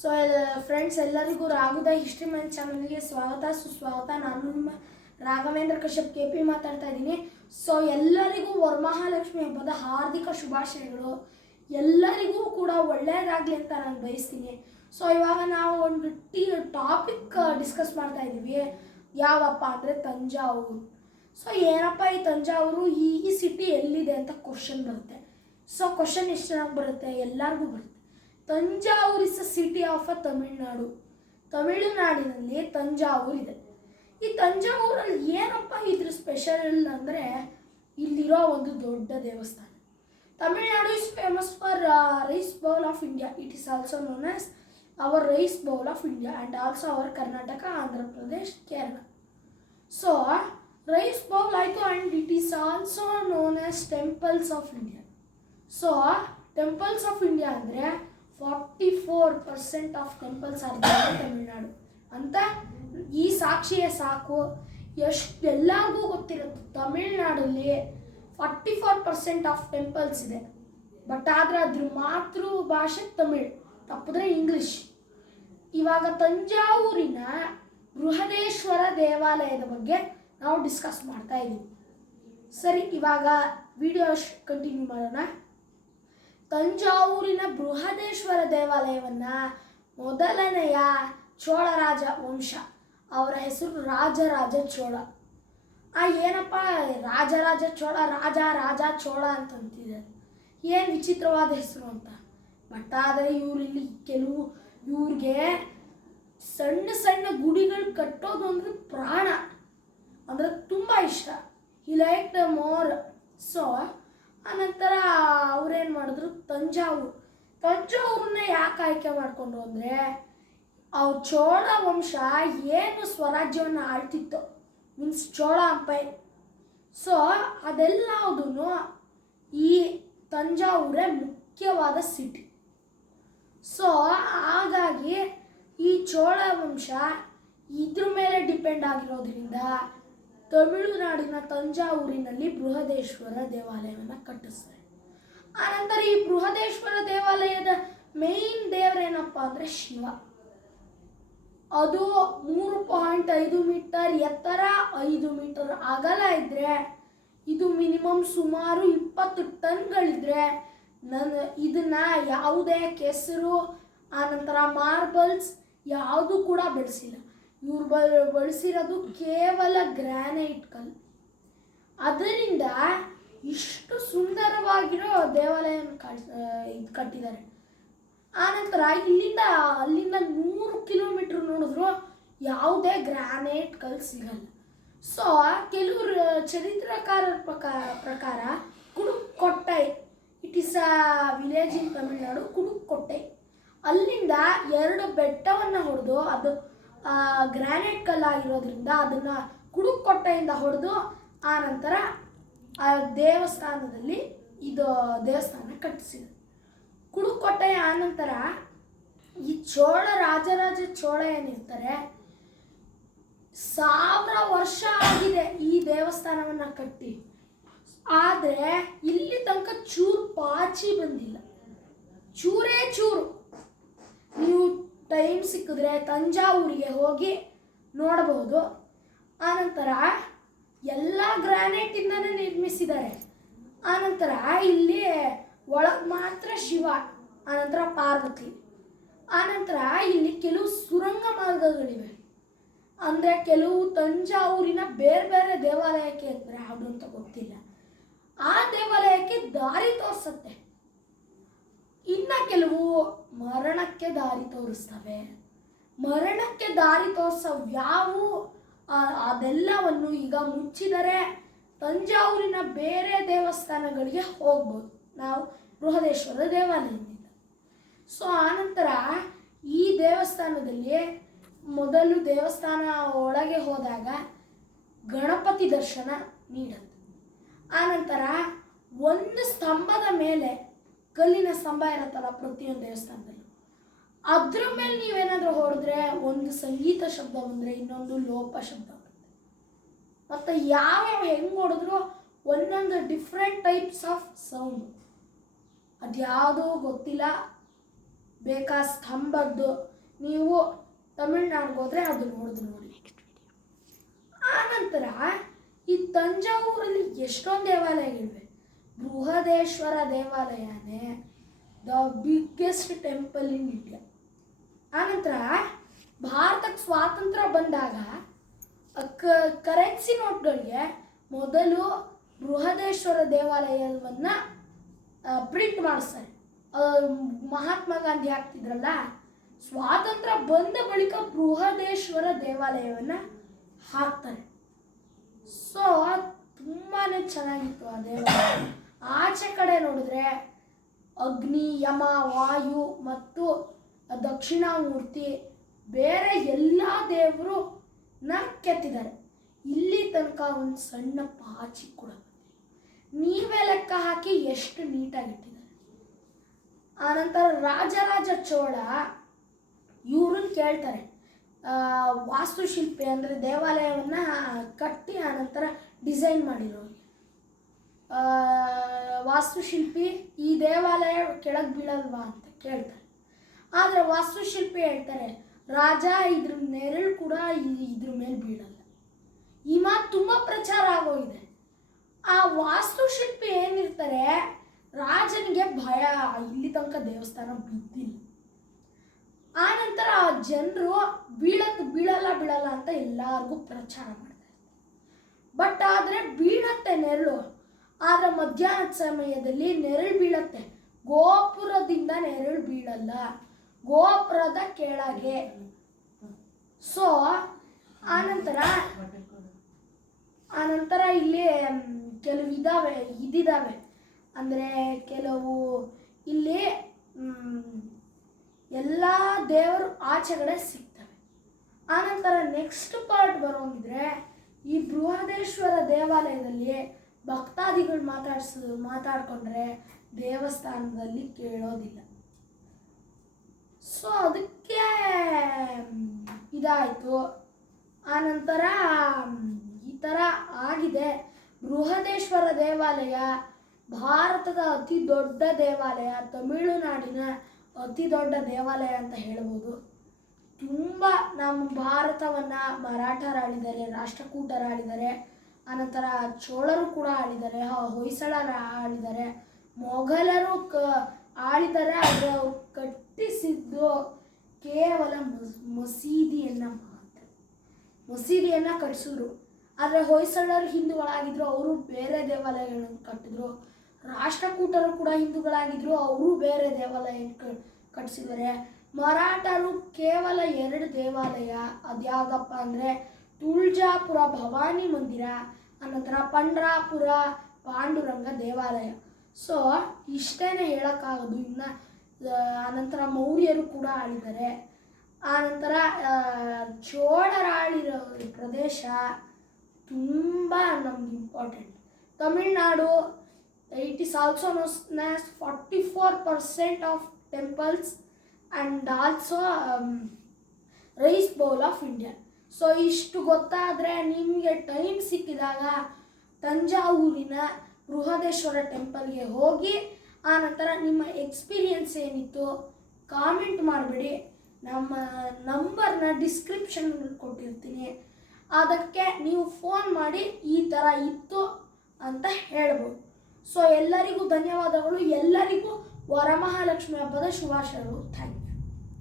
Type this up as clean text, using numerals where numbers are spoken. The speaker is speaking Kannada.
ಸೊ ಫ್ರೆಂಡ್ಸ್, ಎಲ್ಲರಿಗೂ ರಾಘುದ ಹಿಸ್ಟ್ರಿ ಮೈನ್ ಚಾನಲ್ಗೆ ಸ್ವಾಗತ ಸುಸ್ವಾಗತ. ನಾನು ನಿಮ್ಮ ರಾಘವೇಂದ್ರ ಕಶ್ಯಪ್ KP ಮಾತಾಡ್ತಾ ಇದ್ದೀನಿ. ಸೊ ಎಲ್ಲರಿಗೂ ವರಮಹಾಲಕ್ಷ್ಮಿ ಹಬ್ಬದ ಹಾರ್ದಿಕ ಶುಭಾಶಯಗಳು. ಎಲ್ಲರಿಗೂ ಕೂಡ ಒಳ್ಳೆಯದಾಗಲಿ ಅಂತ ನಾನು ಬಯಸ್ತೀನಿ. ಸೊ ಇವಾಗ ನಾವು ಒಂದು ಟಾಪಿಕ್ ಡಿಸ್ಕಸ್ ಮಾಡ್ತಾ ಇದ್ದೀವಿ. ಯಾವಪ್ಪ ಅಂದರೆ ತಂಜಾವೂರು. ಸೊ ಏನಪ್ಪ ಈ ತಂಜಾವೂರು, ಈ ಸಿಟಿ ಎಲ್ಲಿದೆ ಅಂತ ಕ್ವಶನ್ ಬರುತ್ತೆ. ಸೊ ಕ್ವಶನ್ ಎಷ್ಟು ಚೆನ್ನಾಗಿ ಬರುತ್ತೆ, ಎಲ್ಲರಿಗೂ ಬರುತ್ತೆ. Thanjavur is a city of a Tamil Nadu. ತಮಿಳುನಾಡಿನಲ್ಲಿ ತಂಜಾವೂರು ಇದೆ. ಈ ತಂಜಾವೂರಲ್ಲಿ ಏನಪ್ಪ ಇದ್ರ ಸ್ಪೆಷಲ್ ಅಂದರೆ, ಇಲ್ಲಿರೋ ಒಂದು ದೊಡ್ಡ ದೇವಸ್ಥಾನ. Tamil Nadu is famous for rice bowl of India. It is also known as our rice bowl of India and also our Karnataka, Andhra Pradesh, Kerala. So rice bowl ಆಯಿತು and it is also known as temples of India. So temples of India ಅಂದರೆ 44% ಆಫ್ ಟೆಂಪಲ್ಸ್ ಆರ್ ತಮಿಳುನಾಡು ಅಂತ ಈ ಸಾಕ್ಷಿಯೇ ಸಾಕು. ಎಲ್ಲರಿಗೂ ಗೊತ್ತಿರುತ್ತೆ ತಮಿಳುನಾಡಲ್ಲಿ 44% ಆಫ್ ಟೆಂಪಲ್ಸ್ ಇದೆ. ಬಟ್ ಆದರೆ ಅದ್ರ ಮಾತೃಭಾಷೆ ತಮಿಳ್, ತಪ್ಪಿದ್ರೆ ಇಂಗ್ಲಿಷ್. ಇವಾಗ ತಂಜಾವೂರಿನ ಬೃಹದೇಶ್ವರ ದೇವಾಲಯದ ಬಗ್ಗೆ ನಾವು ಡಿಸ್ಕಸ್ ಮಾಡ್ತಾ ಇದ್ದೀವಿ. ಸರಿ, ಇವಾಗ ವಿಡಿಯೋ ಕಂಟಿನ್ಯೂ ಮಾಡೋಣ. ತಂಜಾವೂರಿನ ಬೃಹದೇಶ್ವರ ದೇವಾಲಯವನ್ನು ಮೊದಲನೆಯ ಚೋಳರಾಜ ವಂಶ, ಅವರ ಹೆಸರು ರಾಜರಾಜ ಚೋಳ. ಏನಪ್ಪ ರಾಜರಾಜ ಚೋಳ, ರಾಜ ಚೋಳ ಅಂತಂತಿದ್ದಾರೆ. ಏನು ವಿಚಿತ್ರವಾದ ಹೆಸರು ಅಂತ. ಬಟ್ ಆದರೆ ಇವರಲ್ಲಿ ಇವ್ರಿಗೆ ಸಣ್ಣ ಸಣ್ಣ ಗುಡಿಗಳು ಕಟ್ಟೋದು ಅಂದರೆ ಪ್ರಾಣ, ಅಂದರೆ ತುಂಬ ಇಷ್ಟ. ಹಿ ಲೈಕ್ ದ ಮೋರ್. ಸೊ ಆನಂತರ ಅವ್ರೇನು ಮಾಡಿದ್ರು, ತಂಜಾವೂರನ್ನ ಯಾಕೆ ಆಯ್ಕೆ ಮಾಡಿಕೊಂಡ್ರು ಅಂದರೆ, ಅವ್ರ ಚೋಳ ವಂಶ ಏನು ಸ್ವರಾಜ್ಯವನ್ನು ಆಳ್ತಿತ್ತು, ಮೀನ್ಸ್ ಚೋಳ ಅಂಪೈರ್. ಸೊ ಅದೆಲ್ಲದೂ ಈ ತಂಜಾವೂರೇ ಮುಖ್ಯವಾದ ಸಿಟಿ. ಸೊ ಹಾಗಾಗಿ ಈ ಚೋಳ ವಂಶ ಇದ್ರ ಮೇಲೆ ಡಿಪೆಂಡ್ ಆಗಿರೋದ್ರಿಂದ ತಮಿಳುನಾಡಿನ ತಂಜಾವೂರಿನಲ್ಲಿ ಬೃಹದೇಶ್ವರ ದೇವಾಲಯವನ್ನು ಕಟ್ಟಿಸ್ತಾರೆ. ಆನಂತರ ಈ ಬೃಹದೇಶ್ವರ ದೇವಾಲಯದ ಮೇನ್ ದೇವರೇನಪ್ಪ ಅಂದರೆ ಶಿವ. ಅದು 3.5 ಮೀಟರ್ ಎತ್ತರ, 5 ಮೀಟರ್ ಅಗಲ ಇದ್ದರೆ, ಇದು ಮಿನಿಮಮ್ ಸುಮಾರು 20 ಟನ್ಗಳಿದ್ರೆ, ಇದನ್ನು ಯಾವುದೇ ಕೆಸರು ಆನಂತರ ಮಾರ್ಬಲ್ಸ್ ಯಾವುದು ಕೂಡ ಬೆಳೆಸಿಲ್ಲ. ಇವ್ರು ಬಳಸಿರೋದು ಕೇವಲ ಗ್ರಾನೈಟ್ ಕಲ್ಲು. ಅದರಿಂದ ಇಷ್ಟು ಸುಂದರವಾಗಿರೋ ದೇವಾಲಯವನ್ನು ಕಟ್ಟಿದ್ದಾರೆ. ಆನಂತರ ಅಲ್ಲಿಂದ 100 ಕಿಲೋಮೀಟ್ರ್ ನೋಡಿದ್ರು ಯಾವುದೇ ಗ್ರಾನೈಟ್ ಕಲ್ಲು ಸಿಗಲ್ಲ. ಸೊ ಕೆಲವರು ಚರಿತ್ರಕಾರರ ಪ್ರಕಾರ Kudukkottai, it is a village in Tamil Nadu, Kudukkottai, ಅಲ್ಲಿಂದ 2 ಬೆಟ್ಟವನ್ನು ಹೊಡೆದು, ಅದು ಗ್ರಾನೈಟ್ ಕಲ್ಲಾಗಿರೋದ್ರಿಂದ ಅದನ್ನು ಕುಡುಕ್ಕೊಟ್ಟೆಯಿಂದ ಹೊಡೆದು ಆನಂತರ ಆ ದೇವಸ್ಥಾನದಲ್ಲಿ ದೇವಸ್ಥಾನ ಕಟ್ಟಿಸಿದ್ರು. ಕುಡುಕ್ಕೊಟ್ಟೆಯ ಆನಂತರ ಈ ರಾಜರಾಜ ಚೋಳ ಏನಿರ್ತಾರೆ, 1000 ವರ್ಷ ಆಗಿದೆ ಈ ದೇವಸ್ಥಾನವನ್ನು ಕಟ್ಟಿ. ಆದರೆ ಇಲ್ಲಿ ತನಕ ಚೂರು ಪಾಚಿ ಬಂದಿಲ್ಲ, ಚೂರೇ ಚೂರು. ನೀವು ಟೈಮ್ ಸಿಕ್ಕಿದ್ರೆ ತಂಜಾವೂರಿಗೆ ಹೋಗಿ ನೋಡಬಹುದು. ಆನಂತರ ಎಲ್ಲ ಗ್ರಾನೈಟಿಂದನೇ ನಿರ್ಮಿಸಿದ್ದಾರೆ. ಆನಂತರ ಇಲ್ಲಿ ಒಳಗೆ ಮಾತ್ರ ಶಿವ, ಆನಂತರ ಪಾರ್ವತಿ. ಆನಂತರ ಇಲ್ಲಿ ಕೆಲವು ಸುರಂಗ ಮಾರ್ಗಗಳಿವೆ. ಅಂದರೆ ಕೆಲವು ತಂಜಾವೂರಿನ ಬೇರೆ ಬೇರೆ ದೇವಾಲಯಕ್ಕೆ ಅಂದರೆ ಯಾವುದು ಅಂತ ಗೊತ್ತಿಲ್ಲ, ಆ ದೇವಾಲಯಕ್ಕೆ ದಾರಿ ತೋರಿಸುತ್ತೆ. ಇನ್ನು ಕೆಲವು ಮರಣಕ್ಕೆ ದಾರಿ ತೋರಿಸ್ತವೆ. ಮರಣಕ್ಕೆ ದಾರಿ ತೋರಿಸೋವ್ಯಾವು ಅದೆಲ್ಲವನ್ನು ಈಗ ಮುಚ್ಚಿದರೆ ತಂಜಾವೂರಿನ ಬೇರೆ ದೇವಸ್ಥಾನಗಳಿಗೆ ಹೋಗ್ಬೋದು ನಾವು ಬೃಹದೇಶ್ವರ ದೇವಾಲಯದಿಂದ. ಸೊ ಆನಂತರ ಈ ದೇವಸ್ಥಾನದಲ್ಲಿ ಮೊದಲು ದೇವಸ್ಥಾನ ಒಳಗೆ ಹೋದಾಗ ಗಣಪತಿ ದರ್ಶನ ನೀಡುತ್ತೆ. ಆನಂತರ ಒಂದು ಸ್ತಂಭದ ಮೇಲೆ, ಕಲ್ಲಿನ ಸ್ತಂಭ ಇರುತ್ತಲ್ಲ ಪ್ರತಿಯೊಂದು ದೇವಸ್ಥಾನದಲ್ಲಿ, ಅದ್ರ ಮೇಲೆ ನೀವೇನಾದರೂ ಹೊಡೆದ್ರೆ ಒಂದು ಸಂಗೀತ ಶಬ್ದ ಬಂದರೆ ಇನ್ನೊಂದು ಲೋಪ ಶಬ್ದ ಬರುತ್ತೆ. ಮತ್ತು ಯಾವ್ಯಾವ ಹೆಂಗೆ ಹೊಡೆದ್ರು ಒಂದೊಂದು ಡಿಫ್ರೆಂಟ್ ಟೈಪ್ಸ್ ಆಫ್ ಸೌಂಡ್. ಅದ್ಯಾವುದೂ ಗೊತ್ತಿಲ್ಲ, ಬೇಕಾ ಸ್ತಂಭದ್ದು, ನೀವು ತಮಿಳ್ನಾಡಿಗೆ ಹೋದರೆ ಅದು ನೋಡಿ. ಆನಂತರ ಈ ತಂಜಾವೂರಲ್ಲಿ ಎಷ್ಟೊಂದು ದೇವಾಲಯಗಳಿವೆ. ಬೃಹದೇಶ್ವರ ದೇವಾಲಯನೇ the biggest temple in India. ಆನಂತರ ಭಾರತಕ್ಕೆ ಸ್ವಾತಂತ್ರ್ಯ ಬಂದಾಗ ಕರೆನ್ಸಿ ನೋಟ್ಗಳಿಗೆ ಮೊದಲು ಬೃಹದೇಶ್ವರ ದೇವಾಲಯವನ್ನು ಪ್ರಿಂಟ್ ಮಾಡಿಸ್ತಾರೆ. ಮಹಾತ್ಮ ಗಾಂಧಿ ಆಗ್ತಿದ್ರಲ್ಲ, ಸ್ವಾತಂತ್ರ್ಯ ಬಂದ ಬಳಿಕ ಬೃಹದೇಶ್ವರ ದೇವಾಲಯವನ್ನು ಹಾಕ್ತಾರೆ. ಸೊ ತುಂಬಾ ಚೆನ್ನಾಗಿತ್ತು ಆ ದೇವಾಲಯ. ಆಚೆ ಕಡೆ ನೋಡಿದ್ರೆ ಅಗ್ನಿ, ಯಮ, ವಾಯು ಮತ್ತು ದಕ್ಷಿಣಾಮೂರ್ತಿ ಬೇರೆ ಎಲ್ಲ ದೇವರು ಕೆತ್ತಿದ್ದಾರೆ. ಇಲ್ಲಿ ತನಕ ಒಂದು ಸಣ್ಣ ಪಾಚಿ ಕೂಡ ನೀವೇ ಲೆಕ್ಕ ಹಾಕಿ ಎಷ್ಟು ನೀಟಾಗಿಟ್ಟಿದ್ದಾರೆ. ಆನಂತರ ರಾಜರಾಜ ಚೋಳ ಇವ್ರನ್ನ ಕೇಳ್ತಾರೆ, ವಾಸ್ತುಶಿಲ್ಪಿ ಅಂದರೆ ದೇವಾಲಯವನ್ನು ಕಟ್ಟಿ ಆನಂತರ ಡಿಸೈನ್ ಮಾಡಿರೋರಿಗೆ, ವಾಸ್ತುಶಿಲ್ಪಿ ಈ ದೇವಾಲಯ ಕೆಳಗೆ ಬೀಳಲ್ವಾ ಅಂತ ಕೇಳ್ತಾರೆ. ಆದರೆ ವಾಸ್ತುಶಿಲ್ಪಿ ಹೇಳ್ತಾರೆ, ರಾಜ ಇದ್ರ ನೆರಳು ಕೂಡ ಇದ್ರ ಮೇಲೆ ಬೀಳಲ್ಲ. ಈ ಮಾತು ತುಂಬ ಪ್ರಚಾರ ಆಗೋಗಿದೆ. ಆ ವಾಸ್ತುಶಿಲ್ಪಿ ಏನಿರ್ತಾರೆ, ರಾಜನಿಗೆ ಭಯ, ಇಲ್ಲಿ ತನಕ ದೇವಸ್ಥಾನ ಬಿದ್ದಿಲ್ಲ. ಆನಂತರ ಜನರು ಬೀಳಲ್ಲ ಅಂತ ಎಲ್ಲರಿಗೂ ಪ್ರಚಾರ ಮಾಡ್ತಾರೆ. ಬಟ್ ಆದರೆ ಬೀಳತ್ತೆ ನೆರಳು. ಆದರೆ ಮಧ್ಯಾಹ್ನದ ಸಮಯದಲ್ಲಿ ನೆರಳು ಬೀಳತ್ತೆ, ಗೋಪುರದಿಂದ ನೆರಳು ಬೀಳಲ್ಲ, ಗೋಪುರದ ಕೆಳಗೆ. ಸೊ ಆನಂತರ ಇಲ್ಲಿ ಕೆಲವು ಇದಿದ್ದಾವೆ. ಅಂದರೆ ಕೆಲವು ಇಲ್ಲಿ ಎಲ್ಲ ದೇವರು ಆಚೆಗಡೆ ಸಿಗ್ತವೆ. ಆನಂತರ ನೆಕ್ಸ್ಟ್ ಪಾರ್ಟ್ ಬರೋಂಗಿದ್ರೆ, ಈ ಬೃಹದೇಶ್ವರ ದೇವಾಲಯದಲ್ಲಿ ಭಕ್ತಾದಿಗಳು ಮಾತಾಡ್ಕೊಂಡ್ರೆ ದೇವಸ್ಥಾನದಲ್ಲಿ ಕೇಳೋದಿಲ್ಲ. ಸೊ ಅದಕ್ಕೆ ಇದಾಯಿತು. ಆನಂತರ ಈ ಥರ ಆಗಿದೆ. ಬೃಹದೇಶ್ವರ ದೇವಾಲಯ ಭಾರತದ ಅತಿ ದೊಡ್ಡ ದೇವಾಲಯ, ತಮಿಳುನಾಡಿನ ಅತಿ ದೊಡ್ಡ ದೇವಾಲಯ ಅಂತ ಹೇಳ್ಬೋದು. ತುಂಬ ನಮ್ಮ ಭಾರತವನ್ನು ಮರಾಠರು ಆಳಿದ್ದಾರೆ, ರಾಷ್ಟ್ರಕೂಟರು ಆಳಿದ್ದಾರೆ, ಆನಂತರ ಚೋಳರು ಕೂಡ ಆಳಿದ್ದಾರೆ, ಹೊಯ್ಸಳರು ಆಳಿದ್ದಾರೆ, ಮೊಘಲರು ಆಳಿದ್ದಾರೆ. ಆದರೆ ಅವರು ಕಟ್ಟಿಸಿದ್ದು ಕೇವಲ ಮಸೀದಿಯನ್ನು ಕಟ್ಟಿಸಿದ್ರು. ಆದರೆ ಹೊಯ್ಸಳರು ಹಿಂದೂಗಳಾಗಿದ್ದರು, ಅವರು ಬೇರೆ ದೇವಾಲಯಗಳನ್ನು ಕಟ್ಟಿದ್ರು. ರಾಷ್ಟ್ರಕೂಟರು ಕೂಡ ಹಿಂದೂಗಳಾಗಿದ್ದರು, ಅವರು ಬೇರೆ ದೇವಾಲಯ ಕಟ್ಟಿಸಿದ್ದಾರೆ. ಮರಾಠರು ಕೇವಲ 2 ದೇವಾಲಯ, ಅದ್ಯಾವುದಪ್ಪ ಅಂದರೆ ತುಳಜಾಪುರ ಭವಾನಿ ಮಂದಿರ, ಅನಂತರ ಪಂಡ್ರಾಪುರ ಪಾಂಡುರಂಗ ದೇವಾಲಯ. ಸೊ ಇಷ್ಟೇ ಹೇಳೋಕ್ಕಾಗೋದು. ಇನ್ನು ಆನಂತರ ಮೌರ್ಯರು ಕೂಡ ಆಳಿದ್ದಾರೆ. ಆನಂತರ ಚೋಳರ ಆಳಿರೋ ಪ್ರದೇಶ ತುಂಬ ನಮ್ಗೆ important. Tamil Nadu, it is also known as 44% of temples and also rice bowl of India. So ಇಷ್ಟು ಗೊತ್ತಾದರೆ ನಿಮಗೆ ಟೈಮ್ ಸಿಕ್ಕಿದಾಗ ತಂಜಾವೂರಿನ ಬೃಹದೇಶ್ವರ ಟೆಂಪಲ್ಗೆ ಹೋಗಿ ಆನಂತರ ನಿಮ್ಮ ಎಕ್ಸ್ಪೀರಿಯನ್ಸ್ ಏನಿತ್ತು ಕಾಮೆಂಟ್ ಮಾಡಿಬಿಡಿ. ನಮ್ಮ ನಂಬರ್ನ ಡಿಸ್ಕ್ರಿಪ್ಷನ್ನಲ್ಲಿ ಕೊಟ್ಟಿರ್ತೀನಿ. ಅದಕ್ಕೆ ನೀವು ಫೋನ್ ಮಾಡಿ ಈ ಥರ ಇತ್ತು ಅಂತ ಹೇಳ್ಬೋದು. ಸೊ ಎಲ್ಲರಿಗೂ ಧನ್ಯವಾದಗಳು. ಎಲ್ಲರಿಗೂ ವರಮಹಾಲಕ್ಷ್ಮಿ ಹಬ್ಬದ ಶುಭಾಶಯಗಳು. Thank you.